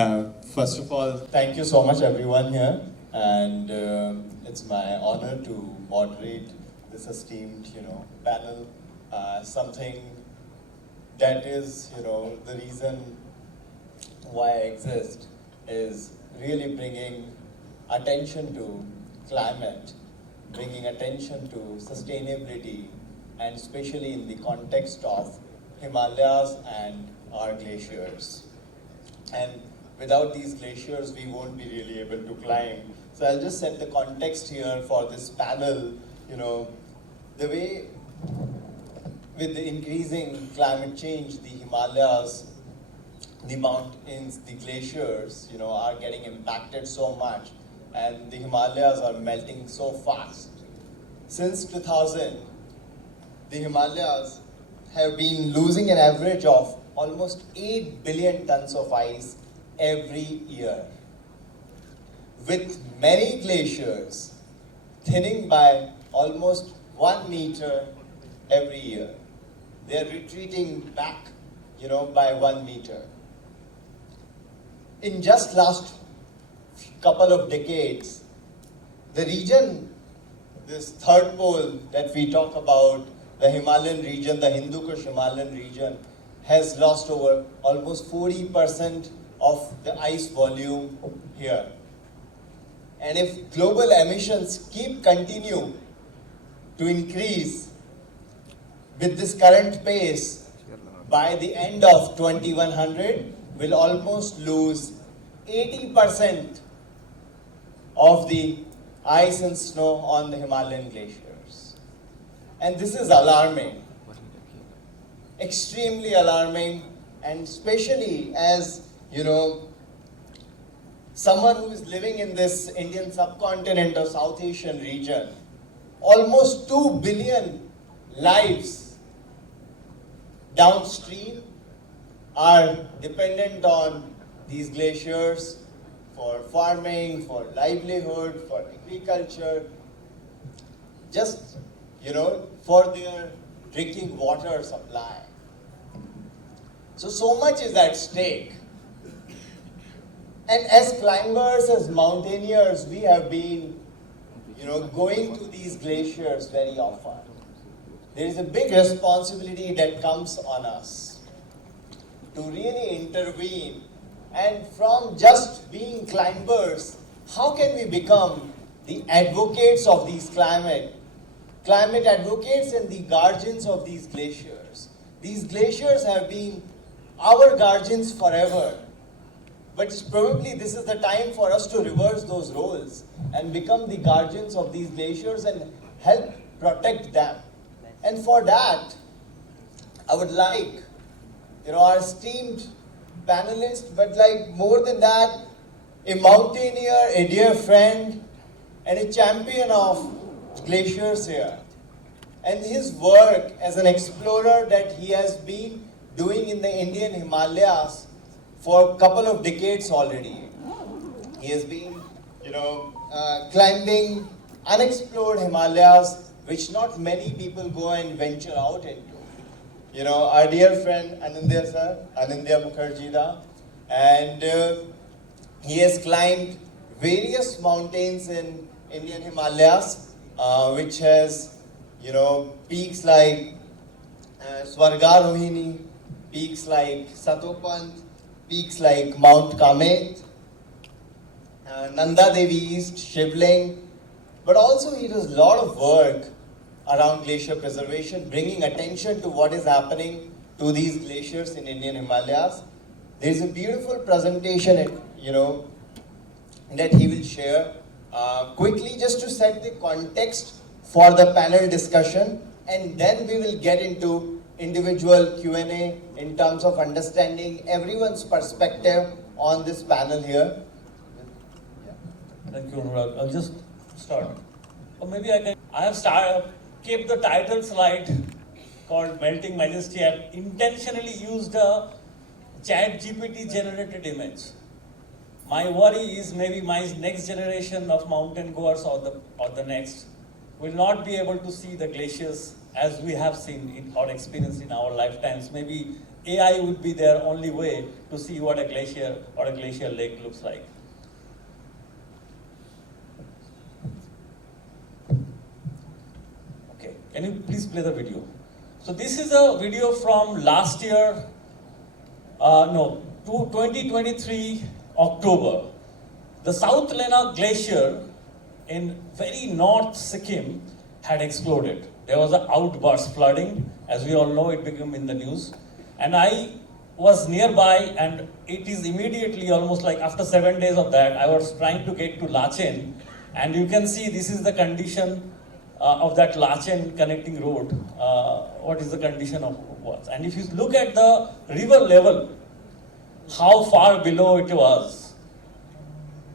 First of all, thank you so much everyone here, and it's my honor to moderate this esteemed, panel. Something that is, the reason why I exist is really bringing attention to climate, bringing attention to sustainability, and especially in the context of Himalayas and our glaciers. And without these glaciers, we won't be really able to climb. So I'll just set the context here for this panel. The way with the increasing climate change, the Himalayas, the mountains, the glaciers, are getting impacted so much, and the Himalayas are melting so fast. Since 2000, the Himalayas have been losing an average of almost 8 billion tons of ice every year, with many glaciers thinning by almost 1 meter every year. They are retreating back, by 1 meter. In just last couple of decades, the region, this third pole that we talk about, the Himalayan region, the Hindu Kush Himalayan region, has lost over almost 40% of the ice volume here. And if global emissions continue to increase with this current pace, by the end of 2100, we'll almost lose 80% of the ice and snow on the Himalayan glaciers. And this is alarming, extremely alarming, and especially as, someone who is living in this Indian subcontinent or South Asian region, almost 2 billion lives downstream are dependent on these glaciers for farming, for livelihood, for agriculture, just, for their drinking water supply. So much is at stake. And as climbers, as mountaineers, we have been, going to these glaciers very often. There is a big responsibility that comes on us to really intervene. And from just being climbers, how can we become the advocates of these climate advocates and the guardians of these glaciers? These glaciers have been our guardians forever. But probably this is the time for us to reverse those roles and become the guardians of these glaciers and help protect them. And for that, I would like, our esteemed panelists, but more than that, a mountaineer, a dear friend, and a champion of glaciers here. And his work as an explorer that he has been doing in the Indian Himalayas for a couple of decades already. He has been, climbing unexplored Himalayas, which not many people go and venture out into. Our dear friend Anindya sir, Anindya Mukherjee da, and he has climbed various mountains in Indian Himalayas, which has, peaks like Swargarohini, peaks like Satopant, peaks like Mount Kamet, Nanda Devi East, Shivling, but also he does a lot of work around glacier preservation, bringing attention to what is happening to these glaciers in Indian Himalayas. There is a beautiful presentation, that he will share. Quickly, just to set the context for the panel discussion, and then we will get into individual Q&A in terms of understanding everyone's perspective on this panel here. Thank you, Anurag. I'll just start. Or maybe I have kept the title slide called Melting Majesty. I've intentionally used a ChatGPT generated image. My worry is maybe my next generation of mountain goers or the next will not be able to see the glaciers as we have seen or experienced in our lifetimes. Maybe AI would be their only way to see what a glacier or a glacial lake looks like. Okay, can you please play the video? So this is a video from last year, 2023 October. The South Lena Glacier in very north Sikkim had exploded. There was an outburst flooding. As we all know, it became in the news. And I was nearby, and it is immediately, almost like after 7 days of that, I was trying to get to Lachen. And you can see this is the condition of that Lachen connecting road. What is the condition of what? And if you look at the river level, how far below it was.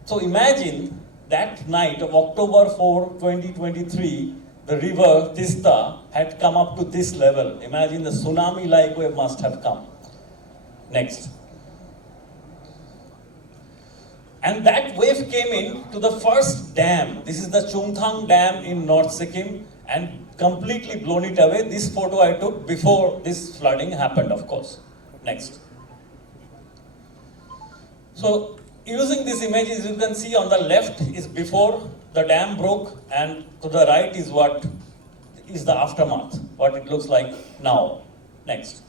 So imagine that night of October 4, 2023, the river Tista had come up to this level. Imagine the tsunami-like wave must have come. Next. And that wave came in to the first dam. This is the Chungthang Dam in North Sikkim, and completely blown it away. This photo I took before this flooding happened, of course. Next. So, using these images, you can see on the left is before the dam broke, and to the right is what is the aftermath, what it looks like now. Next.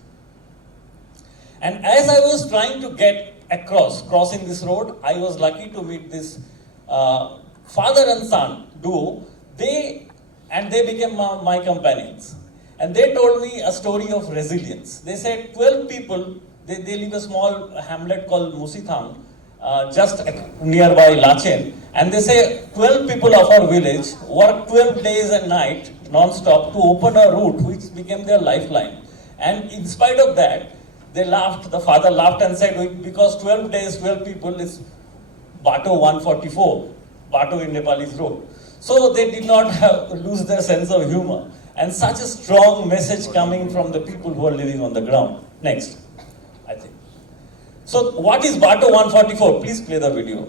And as I was trying to get across, crossing this road, I was lucky to meet this father and son duo. They became my companions. And they told me a story of resilience. They said 12 people, they live in a small hamlet called Musithang, just nearby Lachen, and they say 12 people of our village worked 12 days and night non-stop to open a route which became their lifeline. And in spite of that, they laughed, the father laughed and said, because 12 days, 12 people is Bato 144, Bato in Nepalese road. So they did not lose their sense of humor. And such a strong message coming from the people who are living on the ground. Next, I think. So what is Bato 144? Please play the video.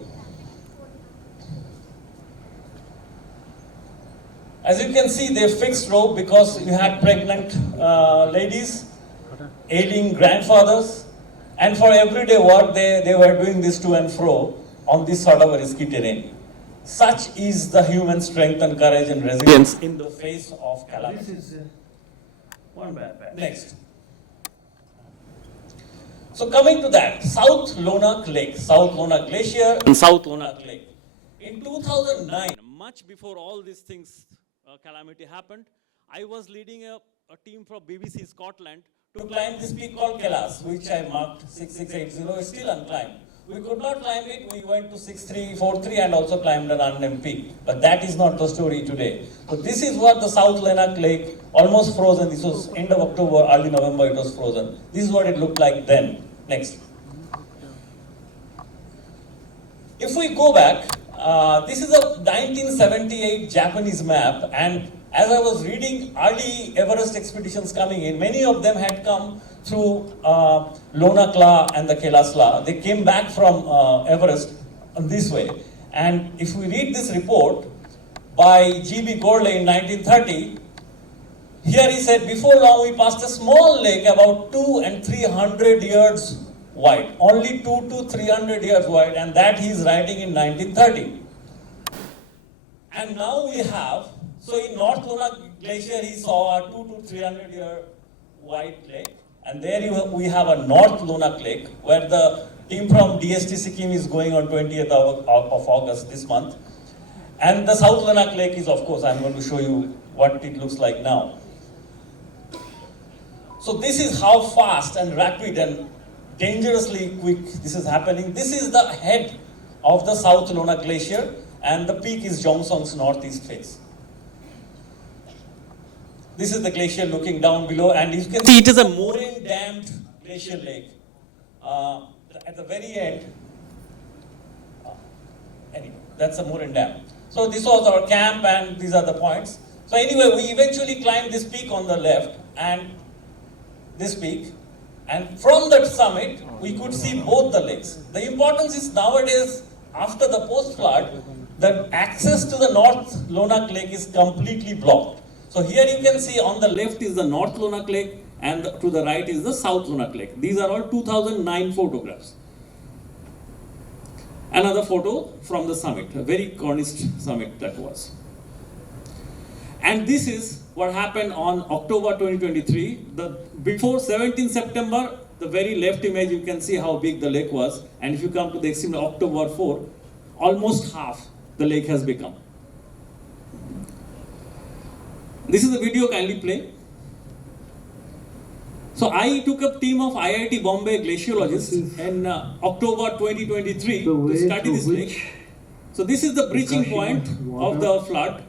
As you can see, they fixed rope because you had pregnant ladies, ailing grandfathers, and for everyday work, they were doing this to and fro on this sort of a risky terrain. Such is the human strength and courage and resilience in the face of calamity. This is one bad. Next. So coming to that, South Lonak Lake, South Lonak Glacier and South Lonak Lake. In 2009, much before all these things, calamity happened, I was leading a team from BBC Scotland to climb this peak called Kailas, which I marked 6680, is still unclimbed. We could not climb it, we went to 6343 and also climbed an unnamed peak. But that is not the story today. So this is what the South Lenak Lake, almost frozen, this was end of October, early November it was frozen. This is what it looked like then. Next. If we go back, this is a 1978 Japanese map, and as I was reading early Everest expeditions coming in, many of them had come through Lonakla and the Kailasla. They came back from Everest this way. And if we read this report by G.B. Gourlay in 1930, here he said, before long we passed a small lake about 200 and 300 yards wide. Only 200 to 300 yards wide, and that he is writing in 1930. And now we have, so in North Lonak Glacier he saw a 200 to 300 year wide lake. And there we have a North Lonak Lake, where the team from DST Sikkim is going on 20th of August this month. And the South Lonak Lake is, of course, I'm going to show you what it looks like now. So this is how fast and rapid and dangerously quick this is happening. This is the head of the South Lonak Glacier, and the peak is Jongsong's northeast face. This is the glacier looking down below, and you can see it is a moraine-dammed glacial lake. At the very end, anyway, that's a moraine dam. So this was our camp, and these are the points. So anyway, we eventually climbed this peak on the left, and this peak. And from that summit, we could see both the lakes. The importance is nowadays, after the post-flood, the access to the North Lonak Lake is completely blocked. So here you can see on the left is the North Lonak Lake, and to the right is the South Lunak Lake. These are all 2009 photographs. Another photo from the summit, a very corniced summit that was. And this is what happened on October 2023. Before 17 September, the very left image, you can see how big the lake was. And if you come to the extreme October 4, almost half the lake has become. This is the video, kindly play. So I took a team of IIT Bombay glaciologists in October 2023 to study this lake. So this is the breaching point of the flood.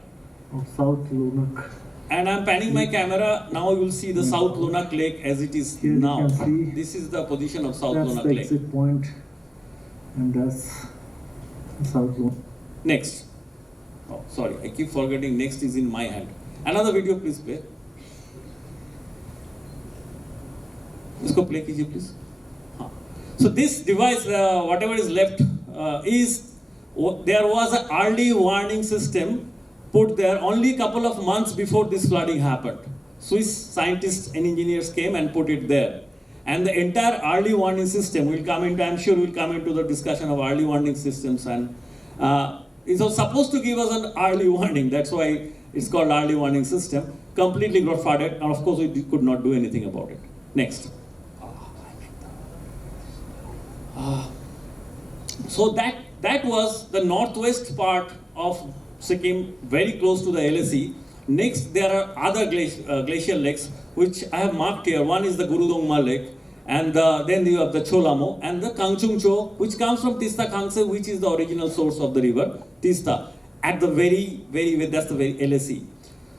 Of South Lunak. And I'm panning my camera. Now you will see the South Lunak Lake as it is Here now. you can see This is the position of South that's Lunak the Lake. exit point, and that's South Lunak. Next. Oh, sorry, I keep forgetting. Next is in my hand. Another video, please play. Isko play kijiye, please. So this device, whatever is left, there was an early warning system put there only a couple of months before this flooding happened. Swiss scientists and engineers came and put it there. And the entire early warning system will come into, I'm sure we'll come into the discussion of early warning systems, and it was supposed to give us an early warning. That's why it's called early warning system. Completely got flooded, and of course we could not do anything about it. Next. So that was the northwest part of Sikkim, very close to the LSE. Next, there are other glacial lakes which I have marked here. One is the Gurudongma Lake, and then you have the Cholamo and the Kangchung Cho, which comes from Tista Khangse, which is the original source of the river Tista. At the very that's the very LSE.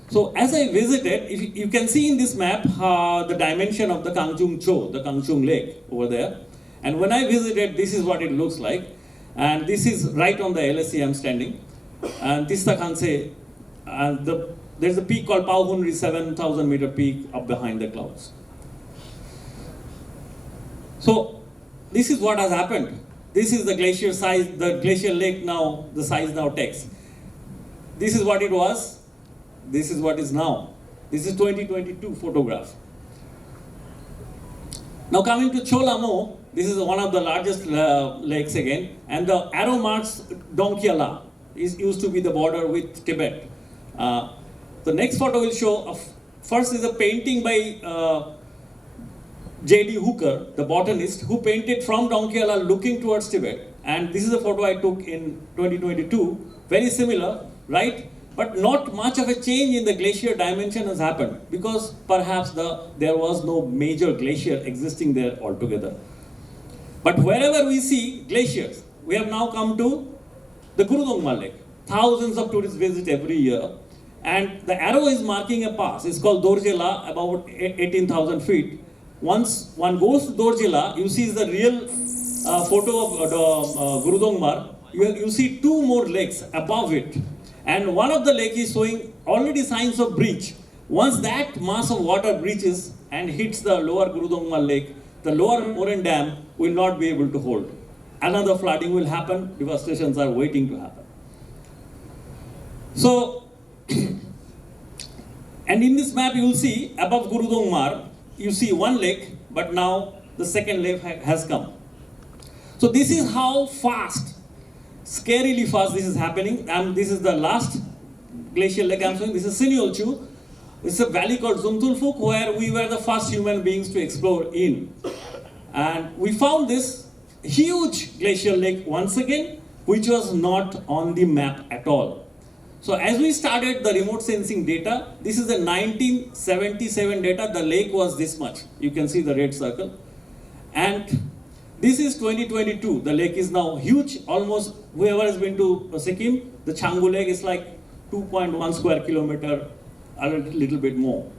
So as I visited, if you can see in this map the dimension of the Kangchung Cho, the Kangchung Lake over there. And when I visited, this is what it looks like. And this is right on the LSE I'm standing. And Tista Khangse, there's a peak called Pauhunri, 7,000 meter peak up behind the clouds. So this is what has happened. This is the glacier size, the glacial lake now, the size now takes. This is what it was. This is what is now. This is 2022 photograph. Now coming to Cholamo, this is one of the largest lakes again, and the arrow marks Dongkyala. Used to be the border with Tibet. The next photo will show, first is a painting by J.D. Hooker, the botanist, who painted from Dongkyala looking towards Tibet. And this is a photo I took in 2022, very similar, right? But not much of a change in the glacier dimension has happened, because perhaps there was no major glacier existing there altogether. But wherever we see glaciers, we have now come to the Gurudongma Lake. Thousands of tourists visit every year, and the arrow is marking a pass. It's called Dorjela, about 18,000 feet. Once one goes to Dorjela, you see the real photo of Gurudongmar. You see two more lakes above it, and one of the lake is showing already signs of breach. Once that mass of water breaches and hits the lower Gurudongma Lake, the lower Moran Dam will not be able to hold. Another flooding will happen, devastations are waiting to happen. So, and in this map you will see above Gurudongmar, you see one lake, but now the second lake has come. So this is how fast, scarily fast this is happening. And this is the last glacial lake I'm showing. This is Siniolchu. It's a valley called Zumtulfuk, where we were the first human beings to explore in. And we found this huge glacial lake once again, which was not on the map at all. So as we started the remote sensing data, this is the 1977 data, the lake was this much. You can see the red circle. And this is 2022, the lake is now huge, almost, whoever has been to Sikkim, the Changu Lake is like 2.1 square kilometer, a little bit more.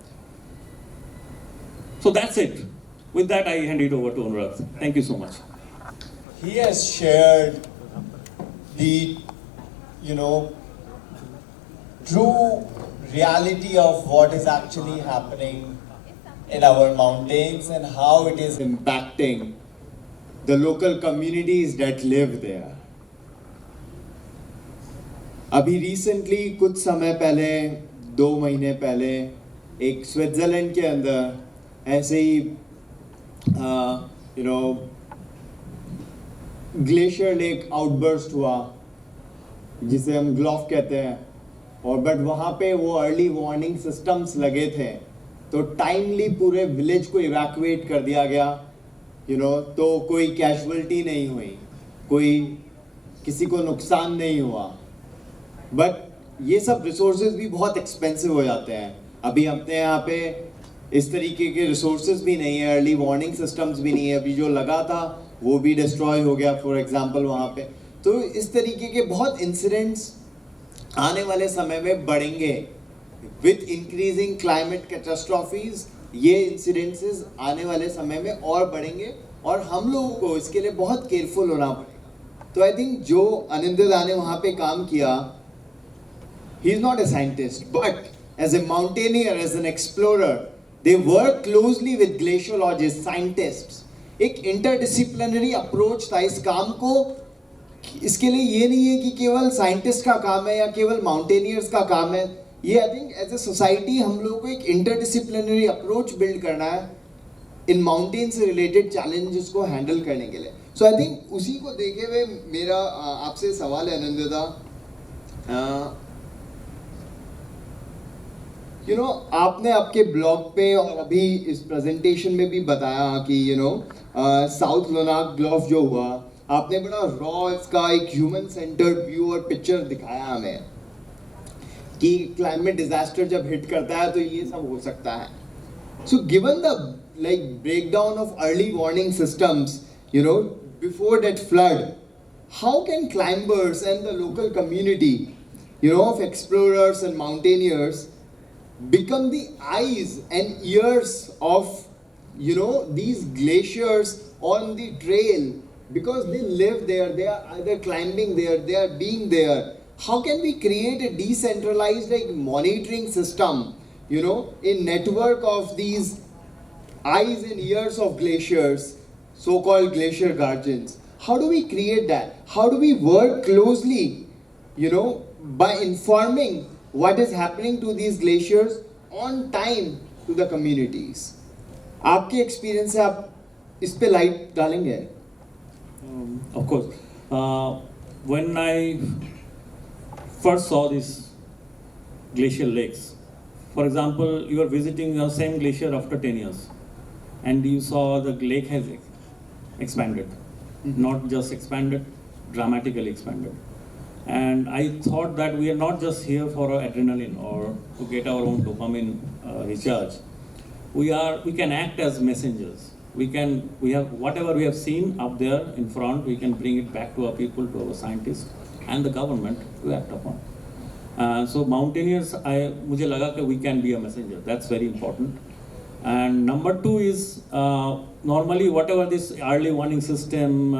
So that's it. With that, I hand it over to Anurag. Thank you so much. He has shared the, true reality of what is actually happening in our mountains and how it is impacting the local communities that live there. अभी recently कुछ समय पहले 2 महीने पहले एक Switzerland के अंदर ऐसे ही ग्लेशियर लेक आउटबर्स्ट हुआ जिसे हम ग्लॉफ कहते हैं, और बट वहाँ पे वो अर्ली वार्निंग सिस्टम्स लगे थे तो टाइमली पूरे विलेज को इवैक्यूएट कर दिया गया, तो कोई कैजुअलिटी नहीं हुई, कोई किसी को नुकसान नहीं हुआ। बट ये सब रिसोर्सेज भी बहुत एक्सपेंसिव हो जाते हैं। अभी अपने यहाँ पे इस तरीके के रिसोर्सेज भी नहीं है, अर्ली वार्निंग सिस्टम्स भी नहीं है। अभी जो लगा था वो भी डिस्ट्रॉय हो गया फॉर एग्जांपल वहाँ पे। तो इस तरीके के बहुत इंसिडेंट्स आने वाले समय में बढ़ेंगे विद इंक्रीजिंग क्लाइमेट कैटास्ट्रॉफीज। ये इंसिडेंसेस आने वाले समय में और बढ़ेंगे और हम लोगों को इसके लिए बहुत केयरफुल होना पड़ेगा। तो आई थिंक जो अनिंद्य ने वहाँ पे काम किया, he is not a scientist, but as a mountaineer, as an explorer, they work closely with glaciologists, scientists. एक interdisciplinary approach था इस काम को। इसके लिए ये नहीं है कि केवल साइंटिस्ट का काम है या केवल माउंटेनियर्स का काम है। ये I think as a society हम लोगों को एक इंटरडिसिप्लिनरी अप्रोच बिल्ड करना है इन माउंटेन से रिलेटेड चैलेंजेस को हैंडल करने के लिए। सो आई थिंक उसी को देखे हुए मेरा आपसे सवाल है अनिंद्य, आपने आपके ब्लॉग पे और अभी इस प्रेजेंटेशन में भी बताया कि साउथ लोनाक ग्लोव जो हुआ, आपने बड़ा रॉ इसका एक ह्यूमन सेंटर्ड व्यू और पिक्चर दिखाया हमें कि क्लाइमेट डिजास्टर जब हिट करता है तो ये सब हो सकता है। So given the breakdown of early warning systems, before that flood, how can climbers and the local community, of explorers and mountaineers become the eyes and ears of, these glaciers on the trail? Because they live there, they are either climbing there, they are being there. How can we create a decentralized monitoring system, a network of these eyes and ears of glaciers, so-called glacier guardians? How do we create that? How do we work closely, by informing what is happening to these glaciers on time to the communities? आपके experience से आप इस पे light डालेंगे? Of course. When I first saw these glacial lakes, for example, you are visiting the same glacier after 10 years and you saw the lake has expanded, not just expanded, dramatically expanded. And I thought that we are not just here for our adrenaline or to get our own dopamine recharge. We can act as messengers. We have whatever we have seen up there in front, we can bring it back to our people, to our scientists and the government to act upon. So Mountaineers, मुझे लगा कि we can be a messenger. That's very important. And number two is normally whatever this early warning system,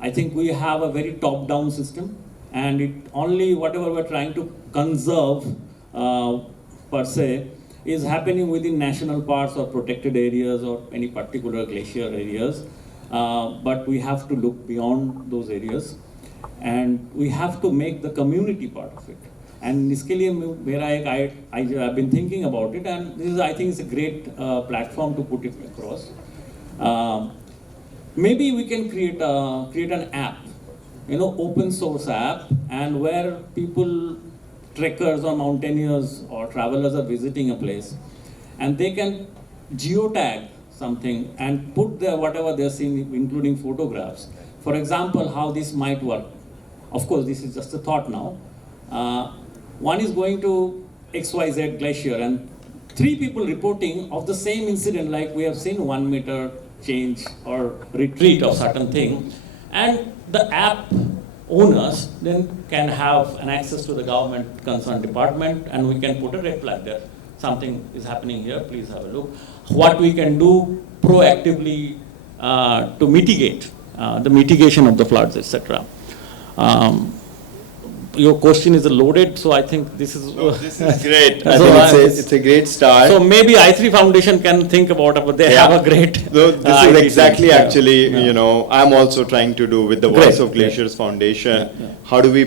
I think we have a very top-down system, and it only whatever we're trying to conserve per se is happening within national parks or protected areas or any particular glacier areas. But we have to look beyond those areas and we have to make the community part of it. And इसके लिए मेरा I've been thinking about it, and this is, I think, is a great platform to put it across. Maybe we can create an app, open source app, and where people, trekkers or mountaineers or travelers are visiting a place, and they can geotag something and put their whatever they're seeing, including photographs. For example, how this might work. Of course, this is just a thought now. One is going to XYZ glacier and 3 people reporting of the same incident, like we have seen 1 meter change or retreat of certain thing, and the app owners then can have an access to the government concerned department, and we can put a red flag there. Something is happening here, please have a look. What we can do proactively to mitigate, the mitigation of the floods, etc. Your question is loaded, so I think this is... this is great. I So think it's a great start. So maybe I3 Foundation can think about it, but they have a great... So this is exactly team. actually, Yeah. I'm also trying to do with the Great, Voice of great. Glaciers Foundation. Yeah. How do we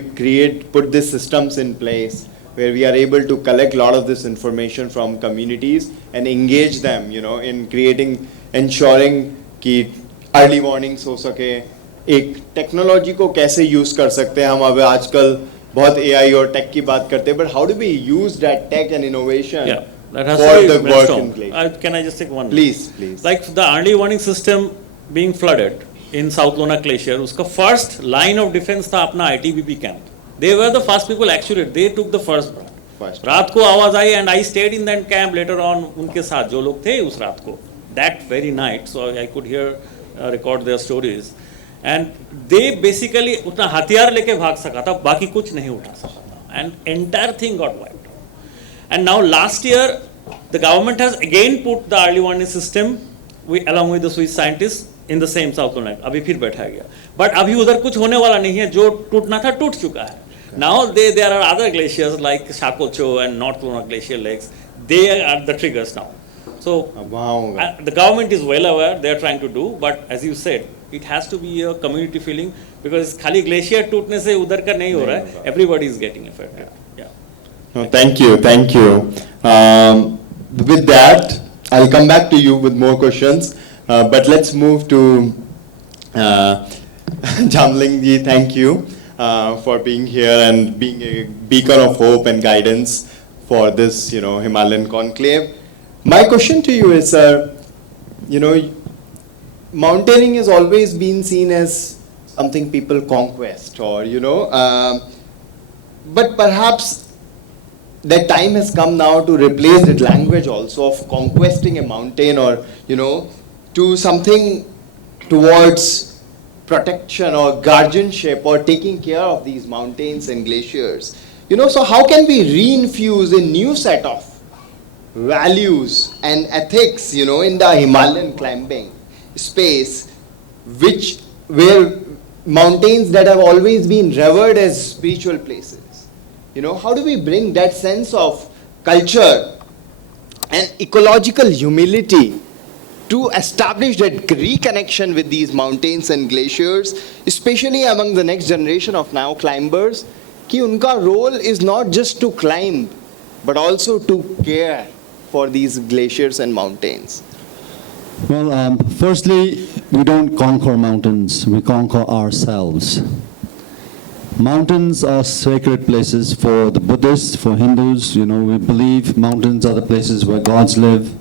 put these systems in place? where we are able to collect a lot of this information from communities and engage them, you know, in creating, ensuring कि early warnings हो सके, एक technology को कैसे use कर सकते हैं हम अब आजकल बहुत AI और टेक की बात करते हैं, but how do we use that tech and innovation that has for to be the work brainstormed. in place? Can I just take one? Please, please. Like the early warning system being flooded in South Lona Glacier, उसका first line of defense था अपना ITBP camp. They were the first people actually. They took the first brunt. रात को आवाज आई and I stayed in that camp later on उनके साथ जो लोग थे उस रात को. That very night, so I could hear record their stories. And they basically उतना हथियार लेके भाग सका था, बाकी कुछ नहीं उठा सका था. And entire thing got wiped. And now last year, the government has again put the early warning system along with the Swiss scientists in the same South Lona. अभी फिर बैठा गया. But अभी उधर कुछ होने वाला नहीं है, जो टूटना था टूट चुका है. Now there are other glaciers like Shakocho and North Lona Glacier lakes. They are the triggers now. So the government is well aware, they are trying to do, but as you said, it has to be a community feeling because खाली glacier टूटने से उधर का नहीं हो रहा है. Everybody is getting affected. Yeah. No, thank you, thank you. With that, I'll come back to you with more questions, but let's move to Jamling ji. Thank you for being here and being a beacon of hope and guidance for this, you know, Himalayan Conclave. My question to you is, you know, mountaineering has always been seen as something people conquest, or you know, but perhaps that time has come now to replace that language also of conquesting a mountain, or you know, to something towards protection or guardianship or taking care of these mountains and glaciers. You know, so how can we reinfuse a new set of values and ethics, you know, in the Himalayan climbing space, where mountains that have always been revered as spiritual places, you know, how do we bring that sense of culture and ecological humility to establish that reconnection with these mountains and glaciers, especially among the next generation of now climbers, कि उनका role is not just to climb, but also to care for these glaciers and mountains? Well, firstly, we don't conquer mountains, we conquer ourselves. Mountains are sacred places for the Buddhists, for Hindus. You know, we believe mountains are the places where gods live.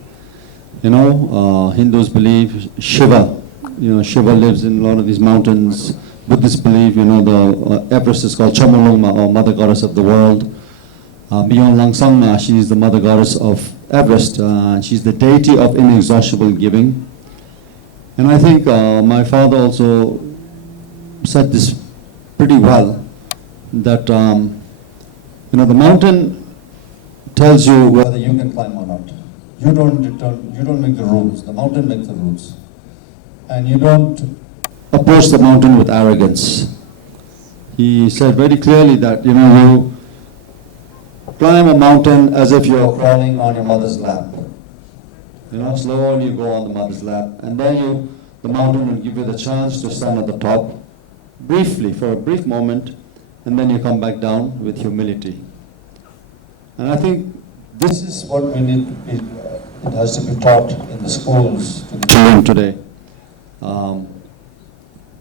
You know, Hindus believe Shiva. You know, Shiva lives in a lot of these mountains. Buddhists believe, you know, the Everest is called Chomolungma, or Mother Goddess of the world. Beyond Langsangma, she is the Mother Goddess of Everest. She's the deity of inexhaustible giving. And I think my father also said this pretty well, that you know, the mountain tells you whether you can climb or not. You don't make the rules. The mountain makes the rules, and you don't approach the mountain with arrogance. He said very clearly that, you know, you climb a mountain as if you're crawling on your mother's lap. You know, slowly you go on the mother's lap, and then the mountain will give you the chance to stand at the top briefly, for a brief moment, and then you come back down with humility. And I think this is what we need to be, it has to be taught in the schools to the children today.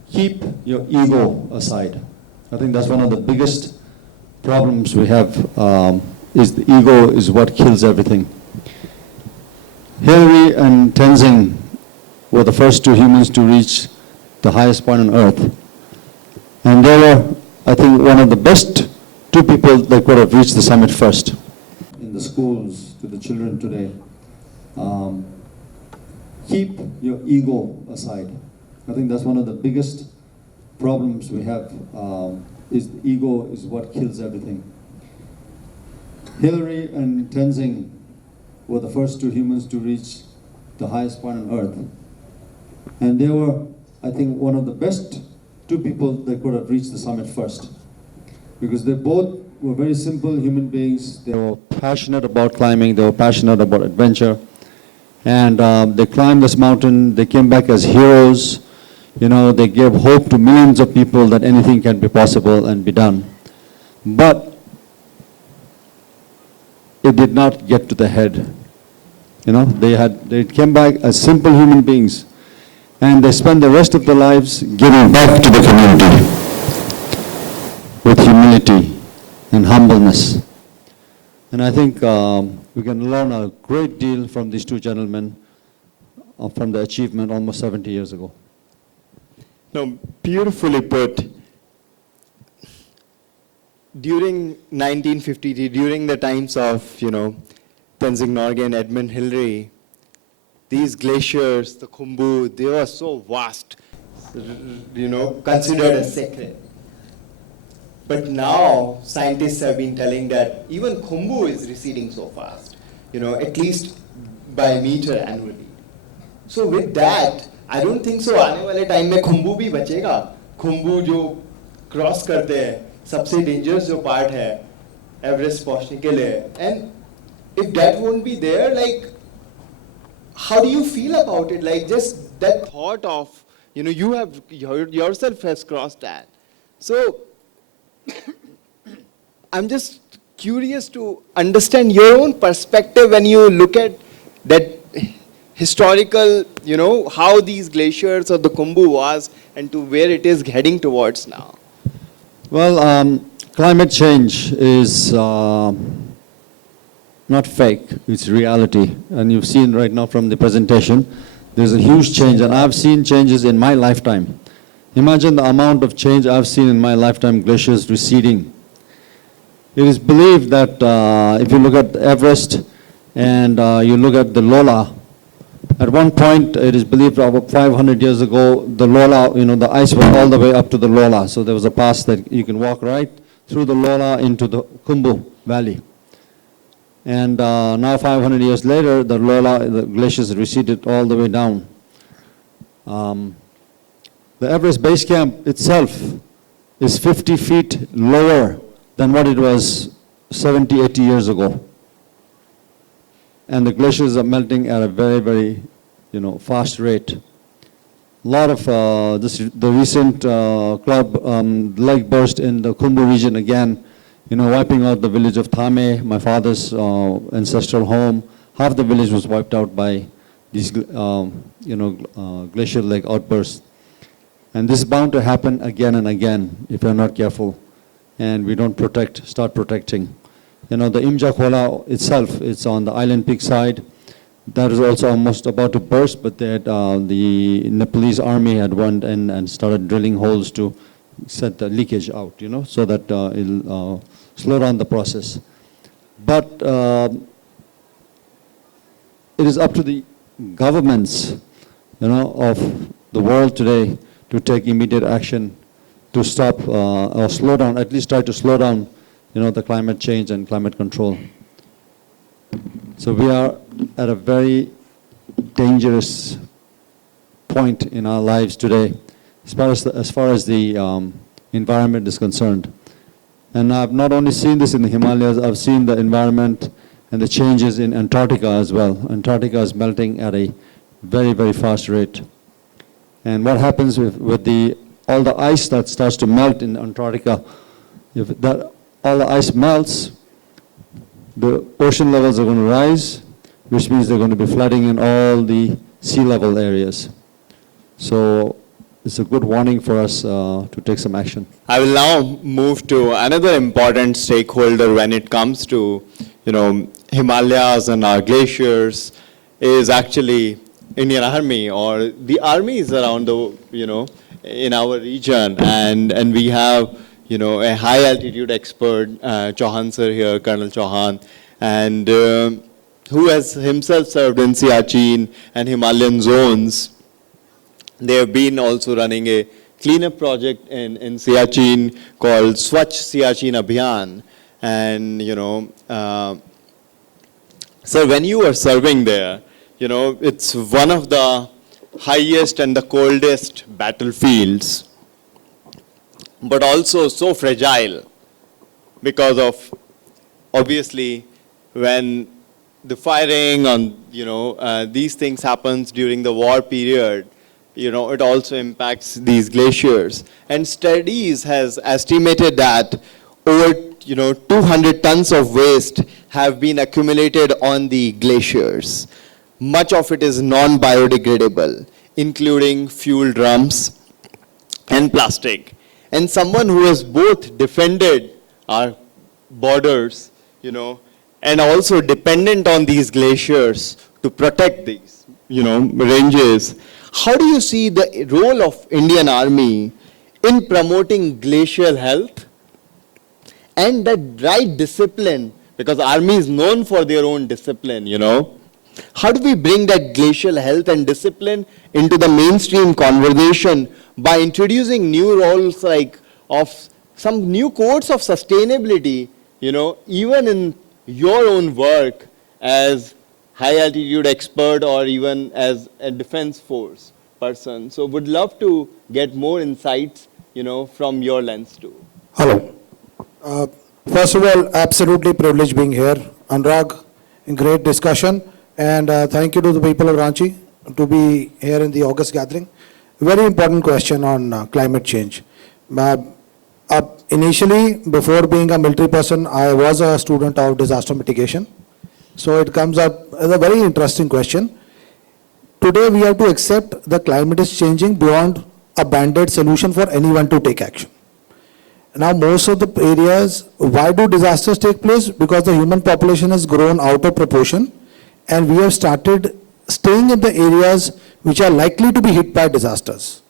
Keep your ego aside. I think that's one of the biggest problems we have, is the ego is what kills everything. Hillary and Tenzing were the first two humans to reach the highest point on earth. And they were, I think, one of the best two people that could have reached the summit first. In the schools, to the children today, keep your ego aside. I think that's one of the biggest problems we have, is the ego is what kills everything. Hillary and Tenzing were the first two humans to reach the highest point on earth. And they were, I think, one of the best two people that could have reached the summit first. Because they both were very simple human beings. They were passionate about climbing, they were passionate about adventure. And they climbed this mountain, they came back as heroes. You know, they gave hope to millions of people that anything can be possible and be done. But it did not get to the head. You know, they came back as simple human beings, and they spent the rest of their lives giving back to the community with humility and humbleness. And I think we can learn a great deal from these two gentlemen from the achievement almost 70 years ago. No, beautifully put. During 1953, during the times of, Tenzing Norgay and Edmund Hillary, these glaciers, the Khumbu, they were so vast, considered as sacred. But now, scientists have been telling that even Khumbu is receding so fast, at least by a meter annually. So with that, I don't think so आने वाले time में Khumbu भी बचेगा. Khumbu जो cross करते हैं, सबसे dangerous जो part है, Everest पहुंचने के लिए. And if that won't be there, like, how do you feel about it? Like, just that thought of, you have yourself has crossed that. So I'm just curious to understand your own perspective when you look at that historical, how these glaciers or the Khumbu was and to where it is heading towards now. Well, climate change is not fake, it's reality. And you've seen right now from the presentation, there's a huge change, and I've seen changes in my lifetime. Imagine the amount of change I've seen in my lifetime, glaciers receding. It is believed that if you look at Everest and you look at the Lola, at one point it is believed about 500 years ago, the Lola, the ice was all the way up to the Lola. So there was a pass that you can walk right through the Lola into the Khumbu Valley. And now 500 years later, the Lola, the glaciers receded all the way down. The Everest Base Camp itself is 50 feet lower than what it was 70, 80 years ago. And the glaciers are melting at a very, very, fast rate. A lot of the recent lake burst in the Khumbu region again, wiping out the village of Thame, my father's ancestral home. Half the village was wiped out by these, glacial lake outbursts. And this is bound to happen again and again if we're not careful and we don't start protecting. The Imja Khola itself, it's on the island peak side. That is also almost about to burst, but they had, the Nepalese army had went in and started drilling holes to set the leakage out, so that it'll slow down the process. But it is up to the governments, of the world today to take immediate action to stop or slow down, at least try to slow down, the climate change and climate control. So we are at a very dangerous point in our lives today, as far as the environment is concerned. And I've not only seen this in the Himalayas, I've seen the environment and the changes in Antarctica as well. Antarctica is melting at a very, very fast rate. And what happens with all the ice that starts to melt in Antarctica, if all the ice melts, the ocean levels are going to rise, which means they're going to be flooding in all the sea level areas. So it's a good warning for us to take some action. I will now move to another important stakeholder when it comes to, Himalayas and our glaciers, is actually Indian Army or the armies around the, in our region. And we have, a high altitude expert, Chohan sir here, Colonel Chohan, and who has himself served in Siachen and Himalayan zones. They have been also running a cleanup project in Siachen called Swachh Siachen Abhiyan. And, so when you are serving there, it's one of the highest and the coldest battlefields, but also so fragile because of, obviously, when the firing on, these things happens during the war period, it also impacts these glaciers. And studies has estimated that over, 200 tons of waste have been accumulated on the glaciers. Much of it is non-biodegradable, including fuel drums and plastic. And someone who has both defended our borders, and also dependent on these glaciers to protect these, ranges. How do you see the role of Indian Army in promoting glacial health and the right discipline? Because Army is known for their own discipline, How do we bring that glacial health and discipline into the mainstream conversation by introducing new roles like of some new codes of sustainability, even in your own work as high altitude expert or even as a defense force person. So would love to get more insights, from your lens too. Hello. First of all, absolutely privileged being here. Anurag, great discussion. And thank you to the people of Ranchi to be here in the August gathering. Very important question on climate change. Initially, before being a military person, I was a student of disaster mitigation. So it comes up as a very interesting question. Today, we have to accept the climate is changing beyond a band-aid solution for anyone to take action. Now, most of the areas, why do disasters take place? Because the human population has grown out of proportion, and we have started staying in the areas which are likely to be hit by disasters.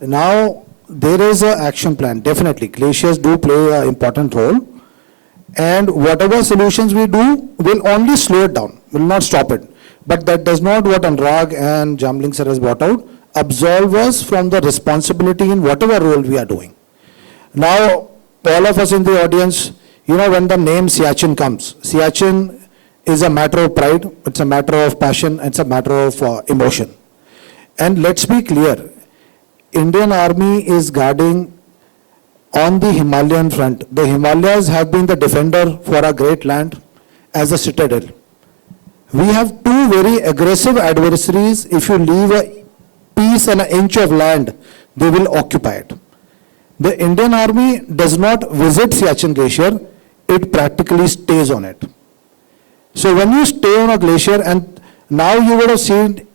Now, there is an action plan. Definitely, glaciers do play an important role. And whatever solutions we do will only slow it down, will not stop it. But that does not, what Anurag and Jamling sir has brought out, absolve us from the responsibility in whatever role we are doing. Now, all of us in the audience, when the name Siachen comes, Siachen is a matter of pride, it's a matter of passion, it's a matter of emotion. And let's be clear, Indian Army is guarding on the Himalayan front. The Himalayas have been the defender for our great land as a citadel. We have two very aggressive adversaries. If you leave a piece and an inch of land, they will occupy it. The Indian Army does not visit Siachen Glacier, it practically stays on it. So when you stay on a glacier, and now you would have seen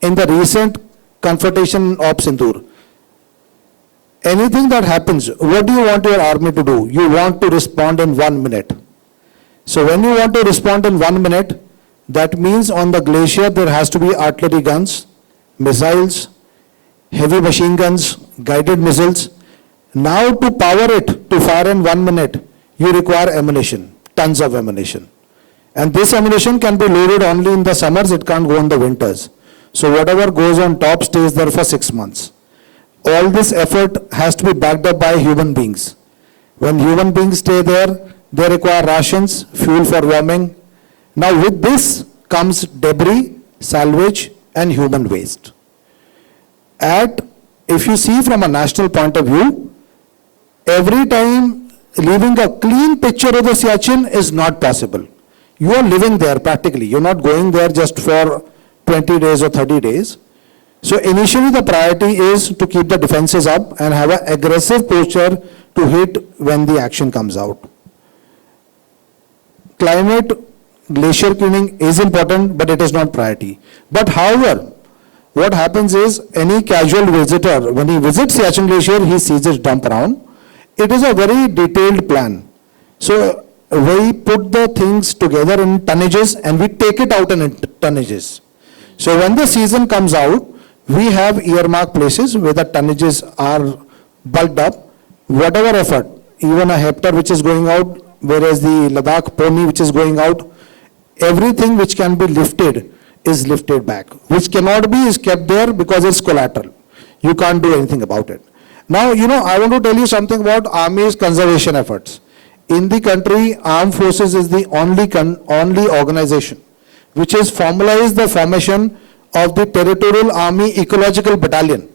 in the recent confrontation of Sindoor, anything that happens, what do you want your army to do? You want to respond in 1 minute. So when you want to respond in 1 minute, that means on the glacier there has to be artillery guns, missiles, heavy machine guns, guided missiles. Now to power it, to fire in 1 minute, you require ammunition, tons of ammunition. And this ammunition can be loaded only in the summers, it can't go in the winters. So whatever goes on top stays there for 6 months. All this effort has to be backed up by human beings. When human beings stay there, they require rations, fuel for warming. Now with this comes debris, salvage and human waste. If you see from a national point of view, every time leaving a clean picture of the Siachen is not possible. You are living there practically. You're not going there just for 20 days or 30 days. So initially the priority is to keep the defenses up and have an aggressive posture to hit when the action comes out. Climate, glacier cleaning is important, but it is not priority. But however, what happens is any casual visitor, when he visits Siachen Glacier, he sees it dump around. It is a very detailed plan. So we put the things together in tonnages and we take it out in tonnages. So when the season comes out, we have earmarked places where the tonnages are bulked up. Whatever effort, even a hectare which is going out, whereas the Ladakh pony which is going out, everything which can be lifted is lifted back. Which cannot be is kept there because it's collateral. You can't do anything about it. Now, I want to tell you something about Army's conservation efforts. In the country, Armed Forces is the only organization which has formalized the formation of the Territorial Army Ecological Battalion.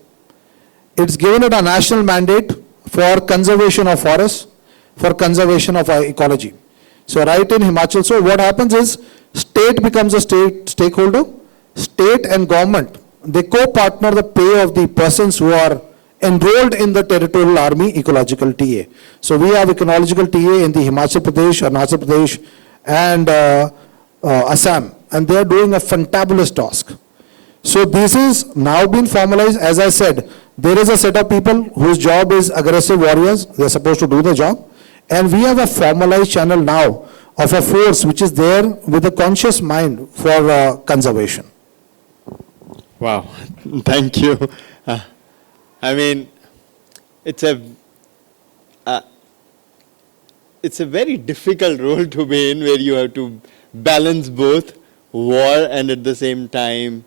It's given it a national mandate for conservation of forests, for conservation of our ecology. So right in Himachal, so what happens is, state becomes a stakeholder, state and government, they co-partner the pay of the persons who are enrolled in the Territorial Army Ecological TA. So we have ecological TA in the Himachal Pradesh, Arunachal Pradesh, and Assam, and they are doing a fantabulous task. So this is now been formalized. As I said, there is a set of people whose job is aggressive warriors. They are supposed to do the job. And we have a formalized channel now of a force which is there with a conscious mind for conservation. Wow, thank you. I mean, it's a very difficult role to be in, where you have to balance both war and at the same time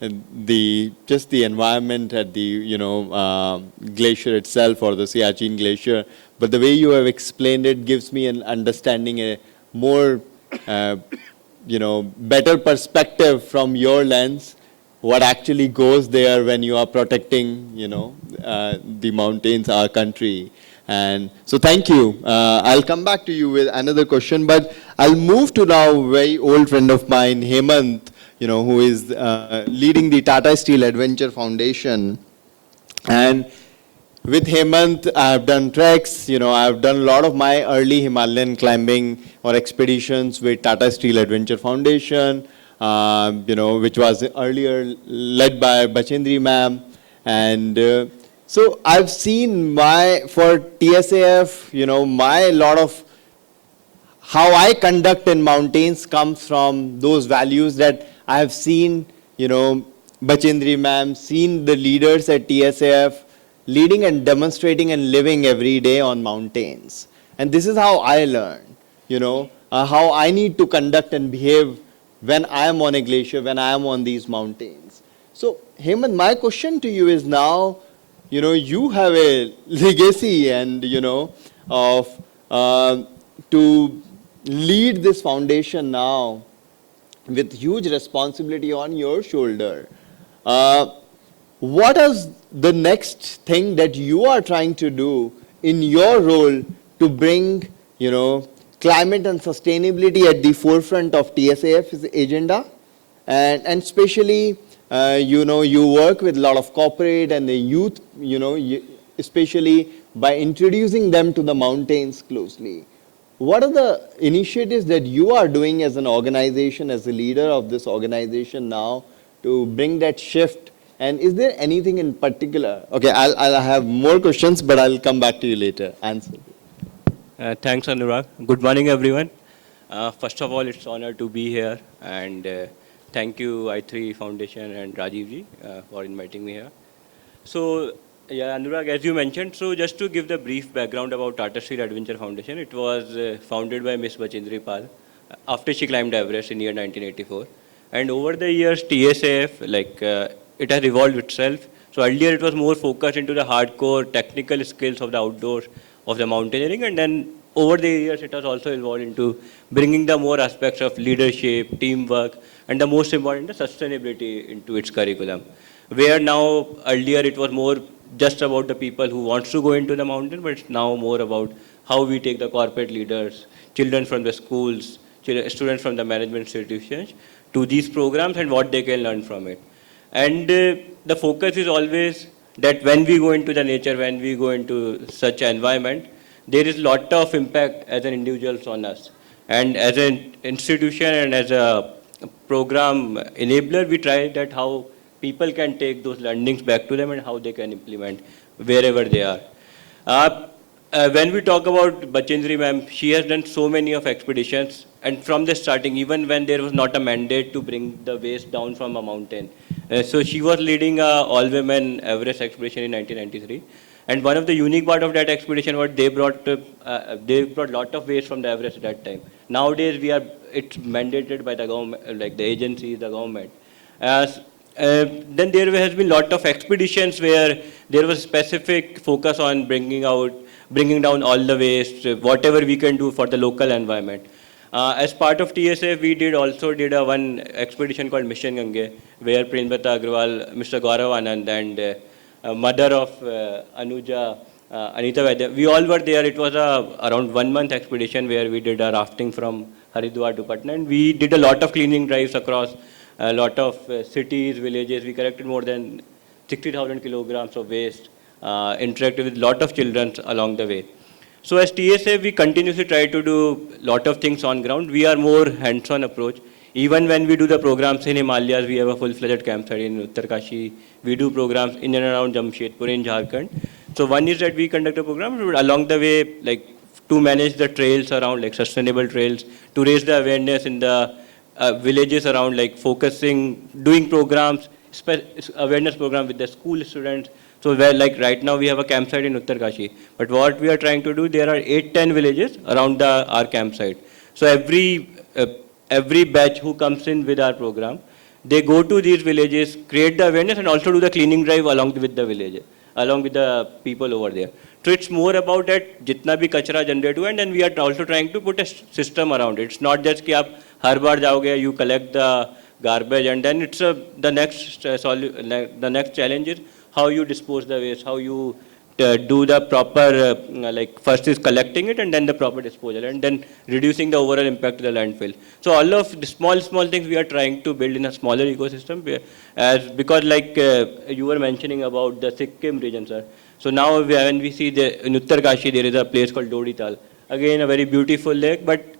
the environment at the glacier itself, or the Siachen glacier. But the way you have explained it gives me an understanding, a more better perspective from your lens, what actually goes there when you are protecting the mountains, our country. And so thank you. I'll come back to you with another question, but I'll move to now a very old friend of mine, Hemant, who is leading the Tata Steel Adventure Foundation. And with Hemant, I've done treks, I've done a lot of my early Himalayan climbing or expeditions with Tata Steel Adventure Foundation, which was earlier led by Bachendri ma'am. And so I've seen for TSAF, a lot of how I conduct in mountains comes from those values that I have seen, Bachendri ma'am, seen the leaders at TSAF leading and demonstrating and living every day on mountains. And this is how I learn, how I need to conduct and behave when I am on a glacier, when I am on these mountains. So, Hemant, my question to you is now, you have a legacy and, to lead this foundation now with huge responsibility on your shoulder. What is the next thing that you are trying to do in your role to bring, climate and sustainability at the forefront of TSAF's agenda? And especially, you work with a lot of corporate and the youth, especially by introducing them to the mountains closely. What are the initiatives that you are doing as an organization, as a leader of this organization now, to bring that shift? And is there anything in particular? Okay, I'll have more questions, but I'll come back to you later. Answer. Thanks, Anurag. Good morning, everyone. First of all, it's an honor to be here, and thank you, I3 Foundation and Rajivji for inviting me here. So, yeah, Anurag, as you mentioned, so just to give the brief background about Tata Steel Adventure Foundation, it was founded by Miss Bachendri Pal after she climbed Everest in year 1984. And over the years, TSAF, it has evolved itself. So earlier it was more focused into the hardcore technical skills of the outdoors, of the mountaineering, and then over the years it has also evolved into bringing the more aspects of leadership, teamwork, and the most important, the sustainability into its curriculum. Where now, earlier it was more just about the people who wants to go into the mountain, but it's now more about how we take the corporate leaders, children from the schools, students from the management institutions to these programs and what they can learn from it. And the focus is always that when we go into the nature, when we go into such an environment, there is a lot of impact as an individuals on us. And as an institution and as a program enabler, we try that how people can take those learnings back to them and how they can implement wherever they are. When we talk about Bachendri ma'am, she has done so many of expeditions, and from the starting, even when there was not a mandate to bring the waste down from a mountain. So she was leading a all-women Everest expedition in 1993. And one of the unique part of that expedition was they brought a lot of waste from the Everest at that time. Nowadays, it's mandated by the government, like the agencies, the government. Then there has been a lot of expeditions where there was specific focus on bringing down all the waste, whatever we can do for the local environment. As part of TSA, we also did one expedition called Mission Gange, where Premlata Agrawal, Mr. Gaurav Anand, and mother of Anuja, Anita Vaidya, we all were there. It was around 1 month expedition where we did a rafting from Haridwar to Patna, and we did a lot of cleaning drives across a lot of cities, villages. We collected more than 60,000 kilograms of waste interacted with a lot of children along the way. So as TSA, we continuously try to do a lot of things on ground. We are more hands-on approach. Even when we do the programs in Himalayas, we have a full-fledged campsite in Uttarkashi. We do programs in and around Jamshedpur in Jharkhand. So one is that we conduct a program along the way, like to manage the trails around, like sustainable trails, to raise the awareness in the villages around, like focusing, doing programs, awareness program with the school students. So where, like right now we have a campsite in Uttarkashi, but what we are trying to do, there are 8-10 villages around our campsite. So every batch who comes in with our program, they go to these villages, create the awareness, and also do the cleaning drive along with the village, along with the people over there. So it's more about that jitna bhi kachra generate hua, and then we are also trying to put a system around it. It's not just कि आप हर बार जाओगे, you collect the garbage, and then it's the next challenge is how you dispose the waste, how you do the proper, like first is collecting it and then the proper disposal and then reducing the overall impact to the landfill. So all of the small things we are trying to build in a smaller ecosystem because like you were mentioning about the Sikkim region, sir. So now when we see in Uttarkashi there is a place called Dodital. Again, a very beautiful lake, but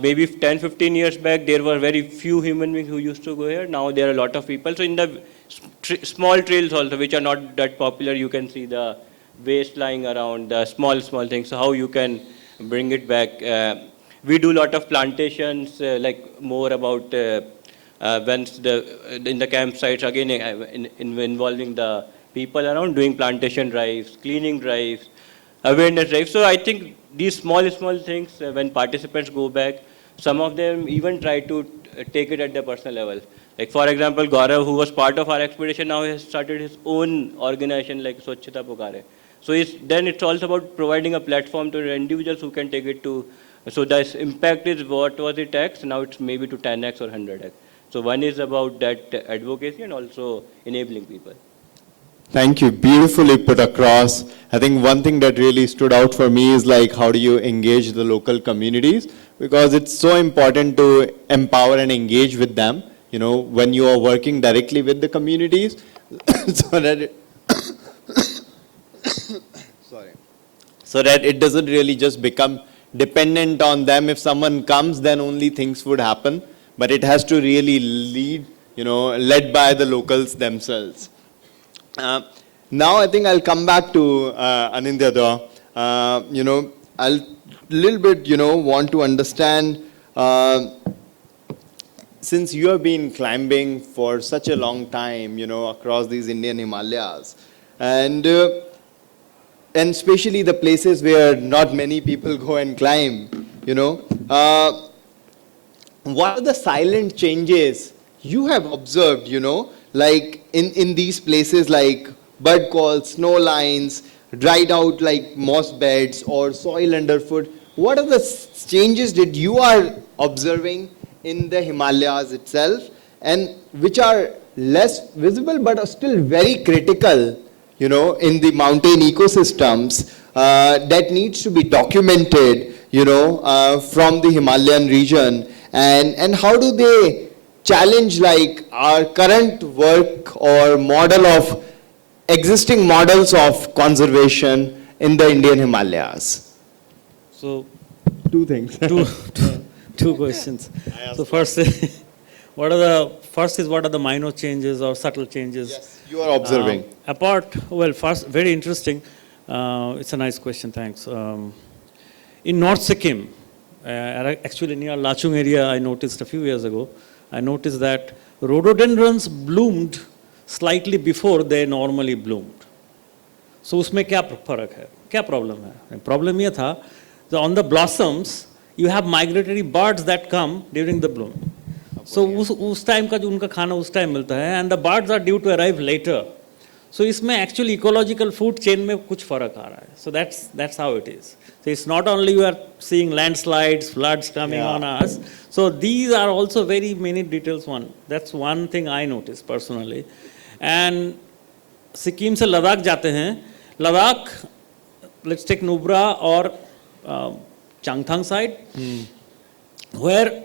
maybe 10-15 years back there were very few human beings who used to go here. Now there are a lot of people. So in the small trails also, which are not that popular, you can see the waste lying around, the small things, so how you can bring it back. We do a lot of plantations, like more about in the campsites, again involving the people around, doing plantation drives, cleaning drives, awareness drives. So I think these small things, when participants go back, some of them even try to take it at the personal level. Like for example, Gaurav, who was part of our expedition, now has started his own organization like Swachhata Pukare. So then it's also about providing a platform to individuals who can take it to, so the impact is what was it X, now it's maybe to 10x or 100x. So one is about that advocacy and also enabling people. Thank you. Beautifully put across. I think one thing that really stood out for me is like how do you engage the local communities, because it's so important to empower and engage with them, you know, when you are working directly with the communities so that it doesn't really just become dependent on them. If someone comes, then only things would happen, but it has to really lead, you know, led by the locals themselves. Now I think I'll come back to Anindya though. You know, I'll little bit, you know, want to understand, since you have been climbing for such a long time, you know, across these Indian Himalayas, and especially the places where not many people go and climb, you know, what are the silent changes you have observed, you know, like in these places like bird calls, snow lines, dried out like moss beds or soil underfoot? What are the changes that you are observing in the Himalayas itself, and which are less visible but are still very critical, you know, in the mountain ecosystems that needs to be documented, you know, from the Himalayan region, and how do they challenge like our current work or model of existing models of conservation in the Indian Himalayas? So, Two things. two questions. So first, what are the minor changes or subtle changes? Yes, you are observing. First, very interesting. It's a nice question, thanks. In North Sikkim, actually near Lachung area, I noticed a few years ago, I noticed that rhododendrons bloomed slightly before they normally bloomed. So उसमें क्या फर्क है? क्या problem है? Problem ये था, that on the blossoms, you have migratory birds that come during the bloom. So उस time का जो उनका खाना उस time मिलता है, and the birds are due to arrive later. So इसमें actually ecological food chain में कुछ फर्क आ रहा है. So that's how it is. So it's not only you are seeing landslides, floods coming on us. So these are also very many details. That's one thing I noticed personally. And Sikkim से लद्दाख जाते हैं. Ladakh, let's take Nubra or Changthang side, where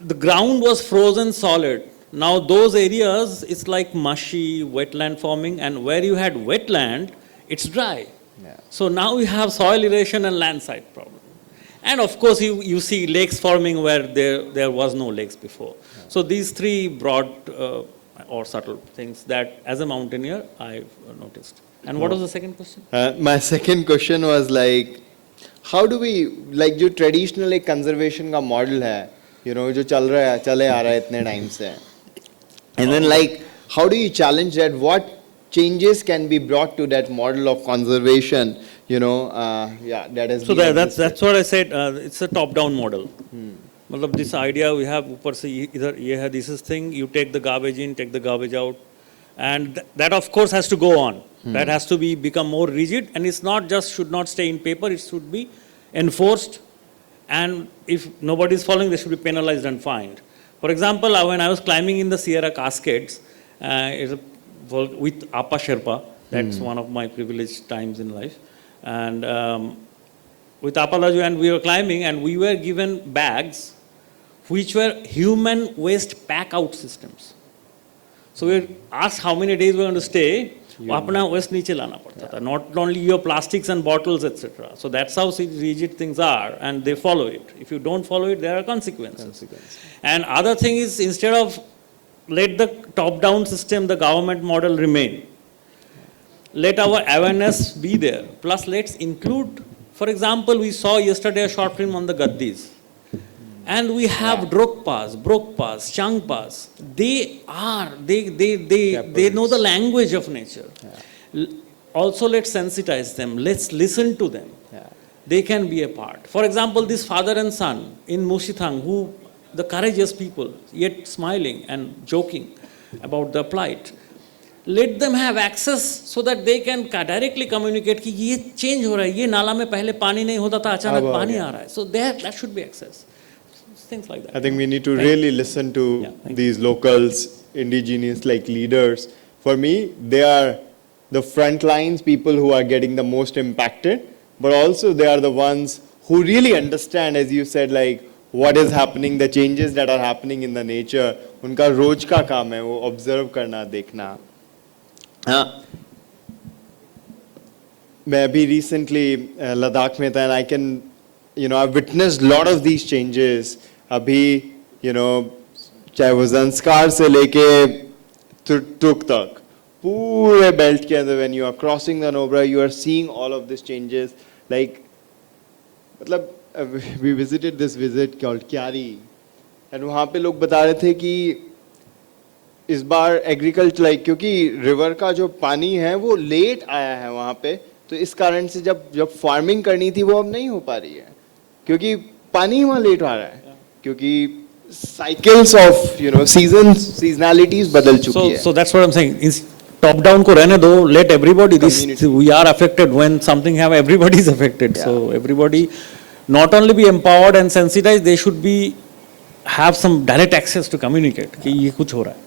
the ground was frozen solid Now those areas, it's like mushy wetland forming, and where you had wetland, it's dry. Yeah. So now we have soil erosion and landslide problem. And of course, you see lakes forming where there was no lakes before. Yeah. So these three broad or subtle things that, as a mountaineer, I've noticed. And what was the second question? My second question was like, how do we, like जो traditional एक conservation का model है, you know, जो चले आ रहा है इतने time से. And then like, how do you challenge that? What changes can be brought to that model of conservation? You know, that is. So that's what I said. It's a top-down model. मतलब this idea we have ऊपर से इधर ये है, this is thing. You take the garbage in, take the garbage out, and that of course has to go on. That has to become more rigid, and it's not just should not stay in paper. It should be enforced, and if nobody is following, they should be penalized and fined. For example, when I was climbing in the Sierra Cascades, with Apa Sherpa, that's one of my privileged times in life, and with Apa Laju, and we were climbing, and we were given bags which were human waste pack-out systems. So we were asked how many days we were going to stay. अपना waste नीचे लाना पड़ता था. Not only your plastics and bottles, etc. So that's how rigid things are, and they follow it. If you don't follow it, there are consequences. And other thing is, instead of let the top-down system, the government model remain, let our awareness be there. Plus, let's include, for example, we saw yesterday a short film on the Gaddis. And we have Drokpas, Brokpas, Changpas. They know the language of nature. Yeah. Also, let's sensitize them. Let's listen to them. Yeah. They can be a part. For example, this father and son in Mushithang, who the courageous people, yet smiling and joking about the plight. Let them have access so that they can directly communicate कि ये change हो रहा है, ये नाला में पहले पानी नहीं होता था, अचानक पानी आ रहा है. So that should be access. Things like that. I think we need to really listen to these locals, indigenous like leaders. For me, they are the front lines people who are getting the most impacted, but also they are the ones who really understand, as you said, like what is happening, the changes that are happening in the nature. उनका रोज का काम है वो observe करना, देखना. मैं अभी recently Ladakh में था, and I can, I've witnessed a lot of these changes. अभी, चाहे वो ज़ंस्कार से लेके तुर्क तक, पूरे बेल्ट के अंदर, when you are crossing the Nobra, you are seeing all of these changes. Like, मतलब, we visited this visit called Kyari, and वहाँ पे लोग बता रहे थे कि इस बार agriculture, like, क्योंकि river का जो पानी है वो late आया है वहाँ पे, तो इस कारण से जब farming करनी थी वो अब नहीं हो पा रही है, क्योंकि पानी वहाँ late आ रहा है. क्योंकि cycles of seasonalities बदल चुकी है. So that's what I'm saying. Is top down को रहने दो. Let everybody. We are affected when something have. Everybody is affected. Yeah. So everybody, not only be empowered and sensitized, they should have some direct access to communicate कि ये कुछ हो रहा है.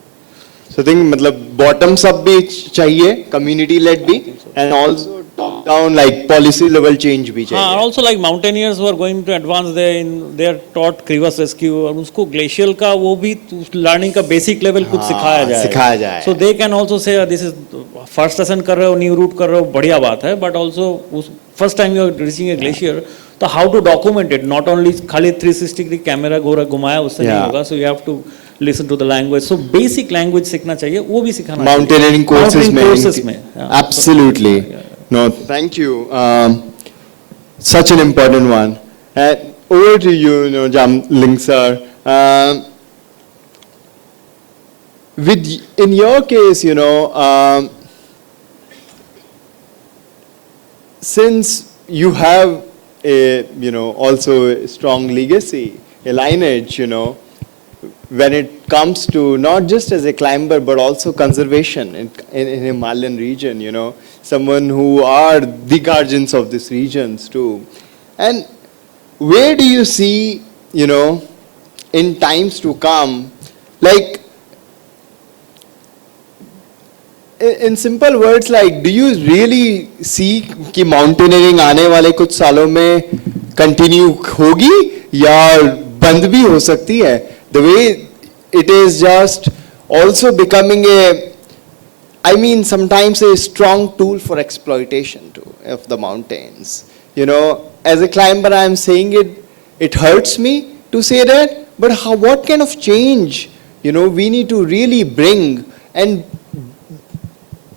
So I think मतलब bottoms up भी चाहिए, community led भी, and also top down like policy level change भी चाहिए. Also like mountaineers who are going to advance they are taught crevasse rescue और उसको glacial का वो भी learning का basic level कुछ सिखाया जाए. So they can also say this is first lesson कर रहे हो, new route कर रहे हो, बढ़िया बात है, but also first time you are reaching a glacier, so how to document it? Not only खाली 360 degree camera घुमाया उससे नहीं होगा, so you have to listen to the language. So basic language सीखना चाहिए, वो भी सिखाना चाहिए. Mountaineering courses में. Absolutely. No, thank you. Such an important one. Over to you, Jamling sir. In your case, since you have also a strong legacy, a lineage, when it comes to not just as a climber, but also conservation in Himalayan region, someone who are the guardians of these regions too. And where do you see, in times to come, like, in simple words, like, do you really see कि mountaineering आने वाले कुछ सालों में continue होगी या बंद भी हो सकती है? The way it is just also becoming I mean, sometimes a strong tool for exploitation too, of the mountains. You know, as a climber, I'm saying it hurts me to say that, but what kind of change, we need to really bring and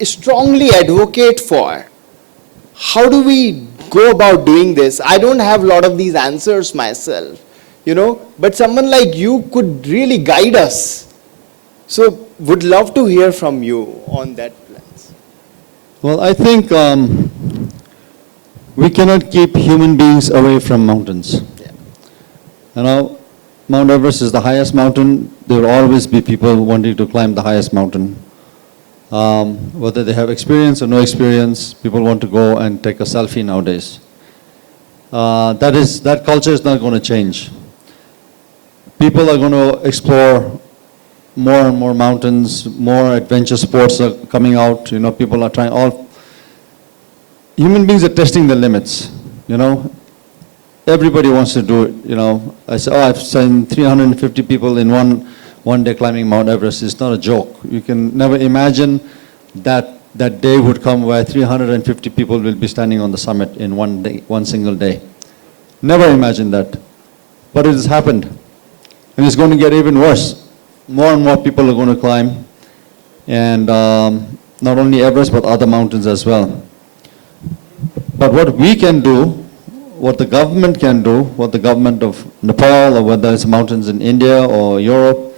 strongly advocate for? How do we go about doing this? I don't have a lot of these answers myself, but someone like you could really guide us. So would love to hear from you on that plans. Well, I think we cannot keep human beings away from mountains. Yeah. Mount Everest is the highest mountain. There will always be people wanting to climb the highest mountain. Whether they have experience or no experience, people want to go and take a selfie nowadays. That culture is not going to change. People are going to explore more and more mountains, more adventure sports are coming out, people are trying human beings are testing the limits, Everybody wants to do it, I say, I've seen 350 people in one day climbing Mount Everest. It's not a joke. You can never imagine that day would come where 350 people will be standing on the summit in one day, one single day. Never imagine that. But it has happened. And it's going to get even worse. More and more people are going to climb, and not only Everest, but other mountains as well. But what we can do, what the government can do, what the government of Nepal, or whether it's mountains in India or Europe,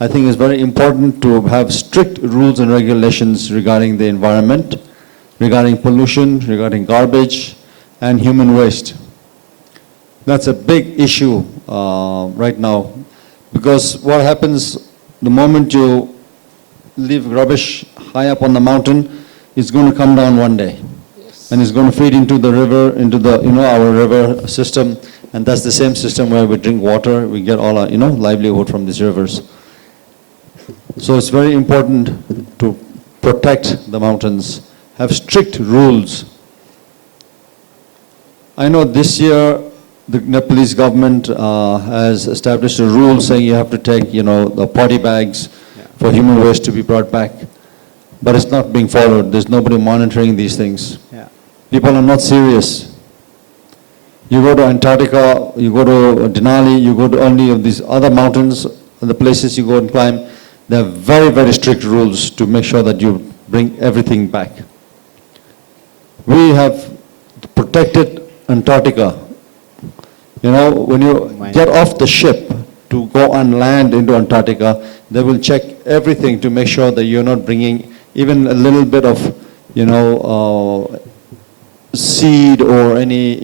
I think is very important to have strict rules and regulations regarding the environment, regarding pollution, regarding garbage, and human waste. That's a big issue right now, because what happens the moment you leave rubbish high up on the mountain, it's going to come down one day. Yes. And it's going to feed into the river, into the, our river system. And that's the same system where we drink water, we get all our, livelihood from these rivers. So it's very important to protect the mountains, have strict rules. I know this year the Nepalese government has established a rule saying you have to take, the potty bags for human waste to be brought back. But it's not being followed. There's nobody monitoring these things. Yeah. People are not serious. You go to Antarctica, you go to Denali, you go to any of these other mountains, the places you go and climb, there are very, very strict rules to make sure that you bring everything back. We have protected Antarctica. When you get off the ship to go on land into Antarctica, they will check everything to make sure that you're not bringing even a little bit of, seed or any,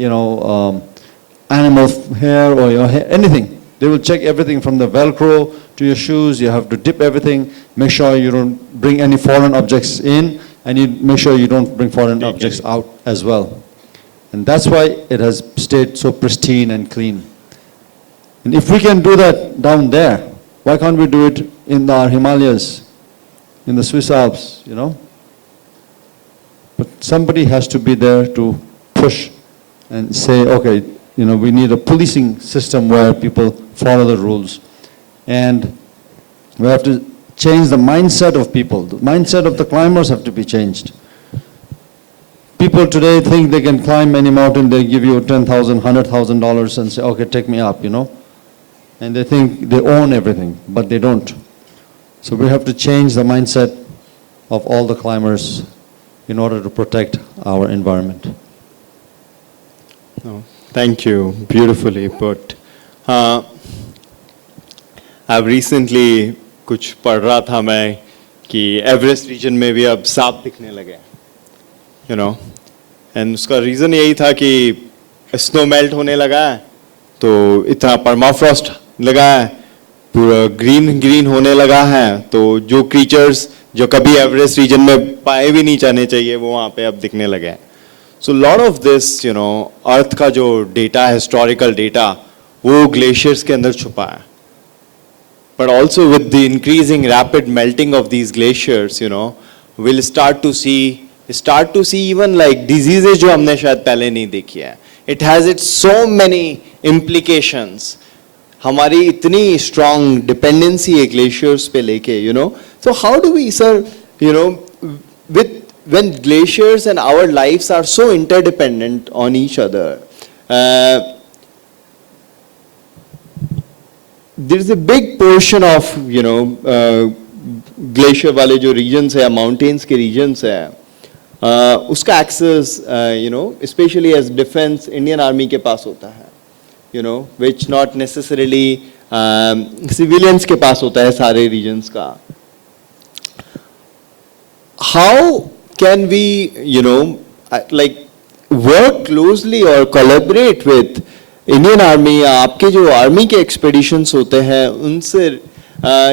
animal hair or your hair, anything. They will check everything from the Velcro to your shoes. You have to dip everything, make sure you don't bring any foreign objects in, and you make sure you don't bring foreign objects out as well. And that's why it has stayed so pristine and clean. And if we can do that down there, why can't we do it in our Himalayas, in the Swiss Alps, But somebody has to be there to push and say, okay, we need a policing system where people follow the rules. And we have to change the mindset of people. The mindset of the climbers have to be changed. People today think they can climb any mountain, they give you $10,000, $100,000 and say, okay, take me up, And they think they own everything, but they don't. So we have to change the mindset of all the climbers in order to protect our environment. No, thank you. Beautifully put. I've recently कुछ पढ़ रहा था मैं कि Everest reason में भी अब सांप दिखने लगे, एंड उसका रीज़न यही था कि स्नो मेल्ट होने लगा है, तो इतना परमाफ्रॉस्ट लगा है, पूरा ग्रीन होने लगा है, तो जो क्रीचर्स जो कभी एवरेस्ट रीजन में पाए भी नहीं जाने चाहिए वो वहाँ पे अब दिखने लगे हैं. So lot of this earth का जो डेटा है, हिस्टोरिकल डेटा, वो ग्लेशियर्स के अंदर छुपा है. But also with the increasing rapid melting of these glaciers, we'll start to see even like diseases जो हमने शायद पहले नहीं देखी है. It has its so many implications. हमारी इतनी strong dependency है glaciers पे लेके, you know. So how do we, sir, you know, when glaciers and our lives are so interdependent on each other, there is a big portion of, you know, glacier वाले जो regions है, mountains के regions है, उसका access, you know, especially as defense, Indian Army के पास होता है, you know, which not necessarily civilians के पास होता है सारे regions का. How can we, you know, like work closely or collaborate with Indian Army या आपके जो army के expeditions होते हैं उनसे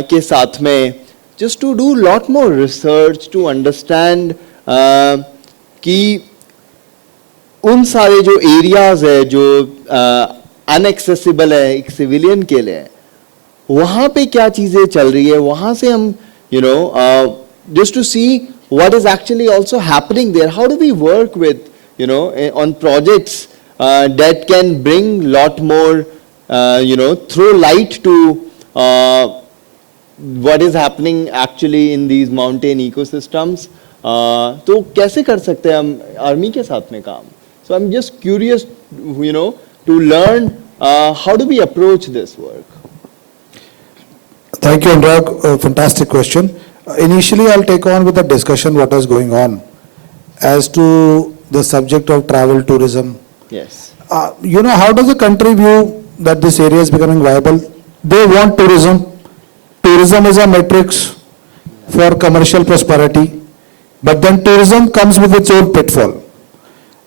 के साथ में just to do lot more research to understand कि उन सारे जो areas है जो unaccessible है एक civilian के लिए वहाँ पे क्या चीजें चल रही है वहाँ से हम you know just to see what is actually also happening there. How do we work with, you know, on projects that can bring lot more, you know, throw light to what is happening actually in these mountain ecosystems. तो कैसे कर सकते हैं हम army के साथ में काम? So I'm just curious, you know, to learn how do we approach this work? Thank you, Anurag. Fantastic question. Initially, I'll take on with the discussion what is going on as to the subject of travel tourism. Yes. You know, how does a country view that this area is becoming viable? They want tourism. Tourism is a matrix for commercial prosperity, but then tourism comes with its own pitfall.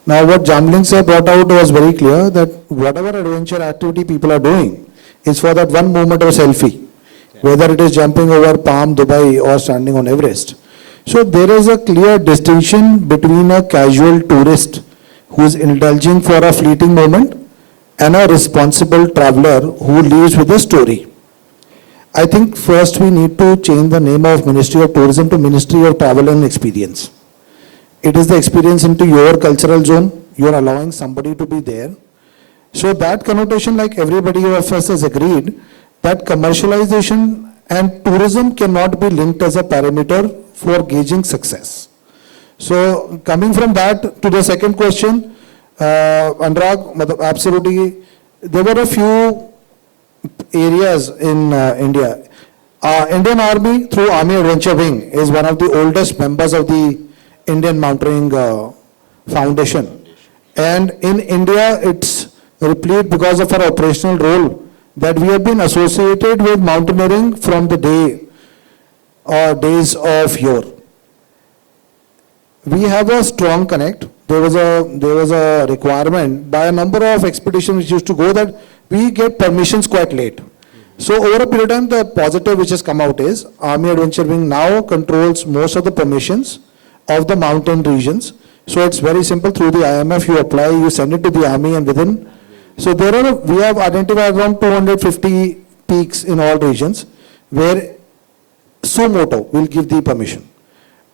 Now, what Jamling sir brought out was very clear that whatever adventure activity people are doing is for that one moment of selfie. Whether it is jumping over Palm, Dubai or standing on Everest. So there is a clear distinction between a casual tourist who is indulging for a fleeting moment and a responsible traveler who lives with a story. I think first we need to change the name of Ministry of Tourism to Ministry of Travel and Experience. It is the experience into your cultural zone. You are allowing somebody to be there. So that connotation, like everybody of us has agreed, that commercialization and tourism cannot be linked as a parameter for gauging success. So coming from that to the second question, Anurag, absolutely, there were a few areas in India. Indian Army through Army Adventure Wing is one of the oldest members of the Indian Mountaineering Foundation. And in India, it's replete because of our operational role that we have been associated with mountaineering from the days of yore. We have a strong connect. There was a requirement by a number of expeditions which used to go that we get permissions quite late. So over a period of time, the positive which has come out is Army Adventure Wing now controls most of the permissions of the mountain regions. So it's very simple. Through the IMF, you apply, you send it to the Army, and within. So we have identified around 250 peaks in all regions where Sumoto will give the permission.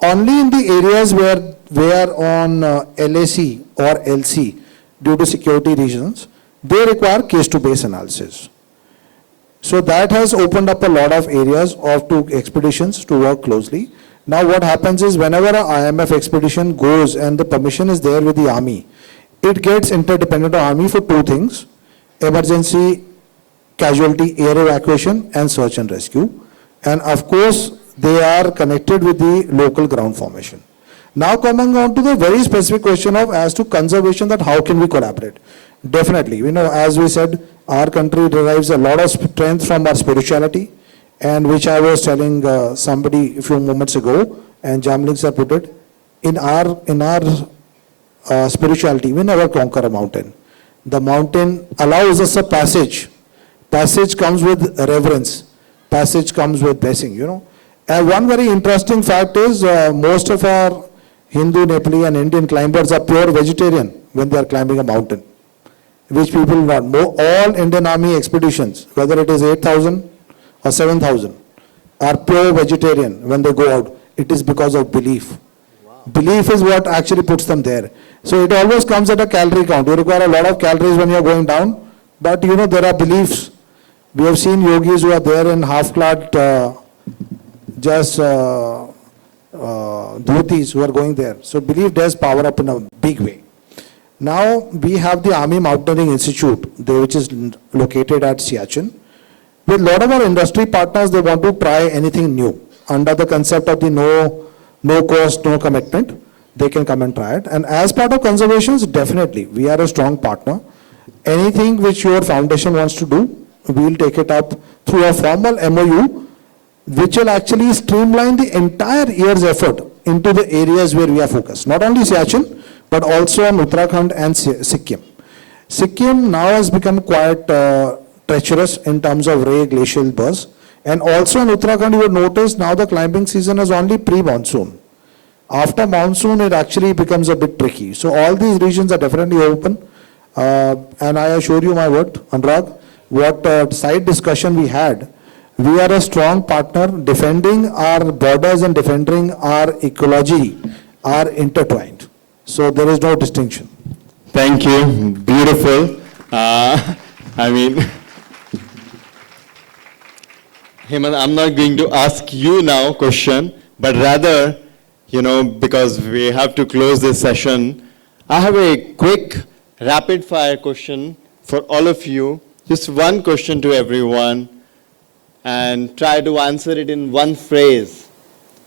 Only in the areas where we are on LAC or LC due to security reasons, they require case-to-base analysis. So that has opened up a lot of areas to expeditions to work closely. Now what happens is whenever an IMF expedition goes and the permission is there with the Army, it gets interdependent on Army for two things: emergency casualty air evacuation and search and rescue. And of course, they are connected with the local ground formation. Now coming on to the very specific question of as to conservation, that how can we collaborate? Definitely, as we said, our country derives a lot of strength from our spirituality, and which I was telling somebody a few moments ago, and Jamling sir put it, in our spirituality, we never conquer a mountain. The mountain allows us a passage. Passage comes with reverence. Passage comes with blessing, And one very interesting fact is most of our Hindu, Nepali and Indian climbers are pure vegetarian when they are climbing a mountain, which people not. All Indian Army expeditions, whether it is 8,000 or 7,000, are pure vegetarian when they go out. It is because of belief. Wow. Belief is what actually puts them there. So it always comes at a calorie count. You require a lot of calories when you are going down, but there are beliefs We have seen yogis who are there in half-clad, dhotis who are going there. So believe there's power up in a big way. Now we have the Army Mountaineering Institute, which is located at Siachen. With a lot of our industry partners, they want to try anything new under the concept of the no cost, no commitment. They can come and try it. And as part of conservations, definitely, we are a strong partner. Anything which your foundation wants to do, we will take it up through a formal MOU, which will actually streamline the entire year's effort into the areas where we are focused. Not only Siachen, but also on Uttarakhand and Sikkim. Sikkim now has become quite treacherous in terms of ray glacial bursts. And also in Uttarakhand, you will notice now the climbing season is only pre-monsoon. After monsoon, it actually becomes a bit tricky. So all these regions are definitely open. And I assure you my word, Anurag, what side discussion we had, we are a strong partner. Defending our borders and defending our ecology are intertwined. So there is no distinction. Thank you. Beautiful. Hemant, I'm not going to ask you now question, but rather, because we have to close this session, I have a quick rapid fire question for all of you. Just one question to everyone and try to answer it in one phrase.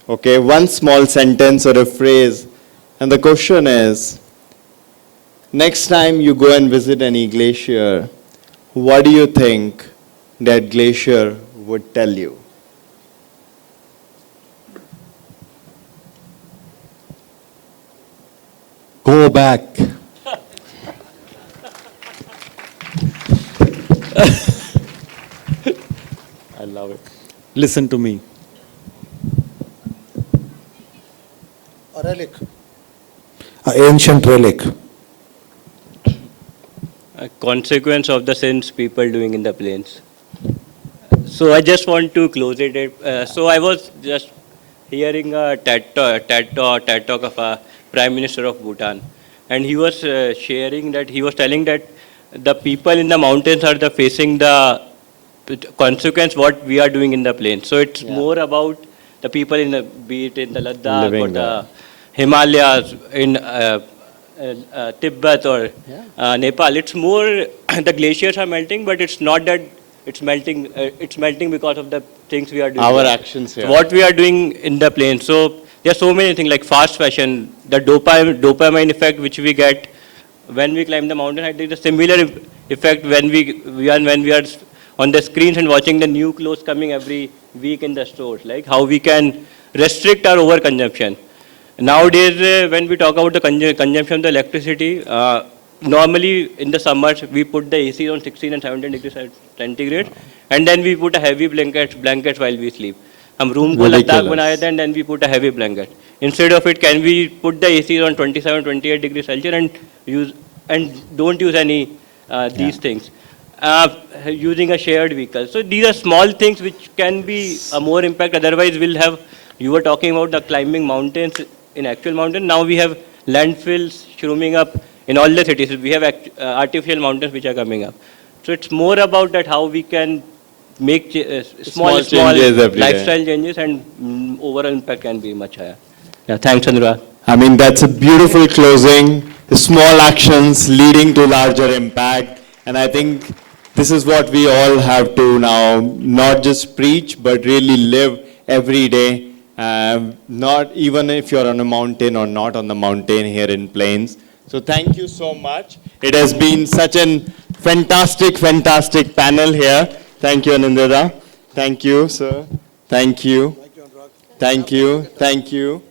Okay, one small sentence or a phrase. And the question is, next time you go and visit any glacier, what do you think that glacier would tell you? Go back. I love it. Listen to me. A relic. An ancient relic. A consequence of the sins people doing in the plains. So I just want to close it. So I was just hearing a TED talk of a Prime Minister of Bhutan, and he was sharing that he was telling that the people in the mountains are facing the consequence what we are doing in the plains. So it's more about the people be it in the Ladakh or the Himalayas, in Tibet or Nepal. It's more the glaciers are melting, but it's not that it's melting. It's melting because of the things we are doing. Our actions here. So what we are doing in the plains. So there are so many things like fast fashion, the dopamine effect which we get when we climb the mountain. I think the similar effect when we are on the screens and watching the new clothes coming every week in the stores. Like how we can restrict our overconsumption. Nowadays, when we talk about the consumption of the electricity, normally in the summers we put the AC on 16 and 17 degrees centigrade, and then we put a heavy blankets while we sleep. हम room को लद्दाख बनाए थे and then we put a heavy blanket. Instead of it, can we put the AC on 27, 28 degrees Celsius and don't use any these things. Using a shared vehicle. So these are small things which can be a more impact. Otherwise, we'll have. You were talking about the climbing mountains in actual mountain. Now we have landfills shrooming up in all the cities. We have artificial mountains which are coming up. So it's more about that how we can make small lifestyle changes, and overall impact can be much higher. Yeah, thanks, Anurag. I mean, that's a beautiful closing. The small actions leading to larger impact. And I think this is what we all have to now not just preach, but really live every day. Not even if you're on a mountain or not on the mountain here in Plains. So thank you so much. It has been such a fantastic panel here. Thank you, Anindya. Thank you, sir. Thank you. Thank you, Anurag. Thank you.